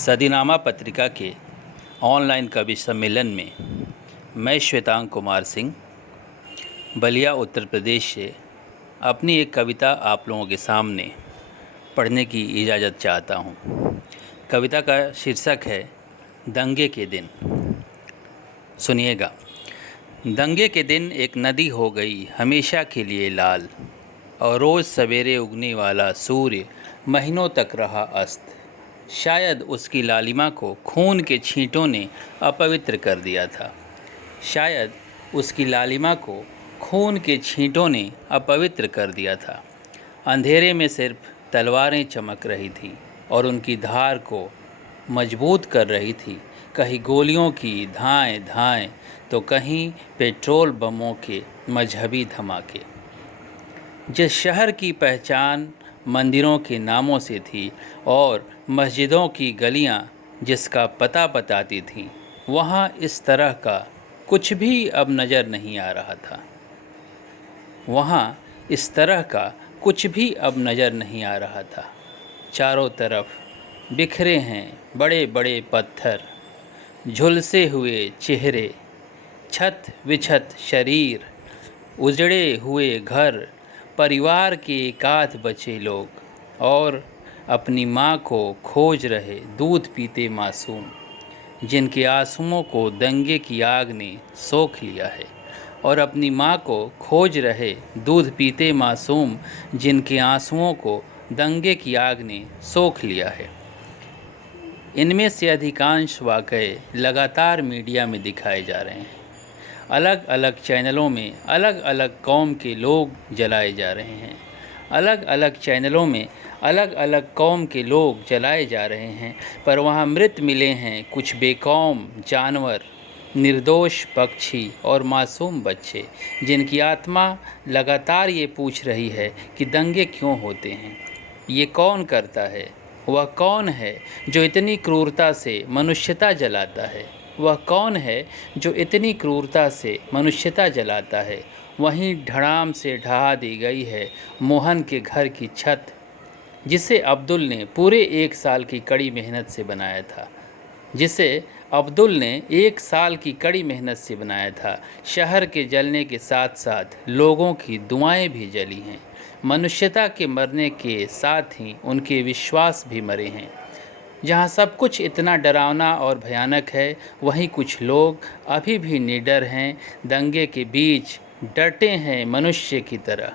सदीनामा पत्रिका के ऑनलाइन कवि सम्मेलन में मैं श्वेतांग कुमार सिंह बलिया उत्तर प्रदेश से अपनी एक कविता आप लोगों के सामने पढ़ने की इजाज़त चाहता हूँ। कविता का शीर्षक है दंगे के दिन। सुनिएगा। दंगे के दिन एक नदी हो गई हमेशा के लिए लाल, और रोज़ सवेरे उगने वाला सूर्य महीनों तक रहा अस्त। शायद उसकी लालिमा को खून के छींटों ने अपवित्र कर दिया था। शायद उसकी लालिमा को खून के छींटों ने अपवित्र कर दिया था। अंधेरे में सिर्फ तलवारें चमक रही थीं और उनकी धार को मजबूत कर रही थी कहीं गोलियों की धाएँ धाएँ तो कहीं पेट्रोल बमों के मजहबी धमाके। जिस शहर की पहचान मंदिरों के नामों से थी और मस्जिदों की गलियां जिसका पता बताती थीं, वहाँ इस तरह का कुछ भी अब नज़र नहीं आ रहा था। वहाँ इस तरह का कुछ भी अब नज़र नहीं आ रहा था। चारों तरफ बिखरे हैं बड़े बड़े पत्थर, झुलसे हुए चेहरे, छत विछत शरीर, उजड़े हुए घर, परिवार के एकाध बचे लोग और अपनी माँ को खोज रहे दूध पीते मासूम, जिनके आंसुओं को दंगे की आग ने सोख लिया है। और अपनी माँ को खोज रहे दूध पीते मासूम, जिनके आंसुओं को दंगे की आग ने सोख लिया है। इनमें से अधिकांश वाक़ये लगातार मीडिया में दिखाए जा रहे हैं। अलग अलग चैनलों में अलग अलग कौम के लोग जलाए जा रहे हैं। अलग अलग चैनलों में अलग अलग कौम के लोग जलाए जा रहे हैं, पर वहाँ मृत मिले हैं कुछ बेकौम जानवर, निर्दोष पक्षी और मासूम बच्चे, जिनकी आत्मा लगातार ये पूछ रही है कि दंगे क्यों होते हैं, ये कौन करता है, वह कौन है जो इतनी क्रूरता से मनुष्यता जलाता है, वह कौन है जो इतनी क्रूरता से मनुष्यता जलाता है। वहीं धड़ाम से ढहा दी गई है मोहन के घर की छत, जिसे अब्दुल ने पूरे 1 साल की कड़ी मेहनत से बनाया था। शहर के जलने के साथ साथ लोगों की दुआएं भी जली हैं। मनुष्यता के मरने के साथ ही उनके विश्वास भी मरे हैं। जहाँ सब कुछ इतना डरावना और भयानक है, वहीं कुछ लोग अभी भी निडर हैं। दंगे के बीच डटे हैं मनुष्य की तरह।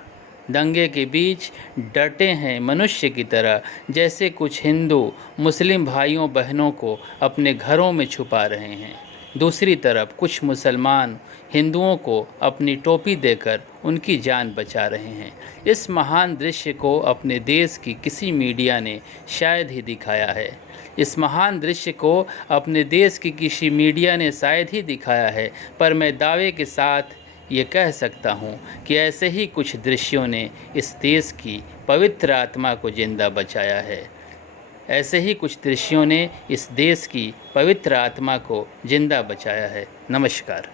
दंगे के बीच डटे हैं मनुष्य की तरह, जैसे कुछ हिंदू मुस्लिम भाइयों बहनों को अपने घरों में छुपा रहे हैं। दूसरी तरफ कुछ मुसलमान हिंदुओं को अपनी टोपी देकर उनकी जान बचा रहे हैं। इस महान दृश्य को अपने देश की किसी मीडिया ने शायद ही दिखाया है। इस महान दृश्य को अपने देश की किसी मीडिया ने शायद ही दिखाया है, पर मैं दावे के साथ ये कह सकता हूँ कि ऐसे ही कुछ दृश्यों ने इस देश की पवित्र आत्मा को जिंदा बचाया है। ऐसे ही कुछ दृश्यों ने इस देश की पवित्र आत्मा को जिंदा बचाया है। नमस्कार।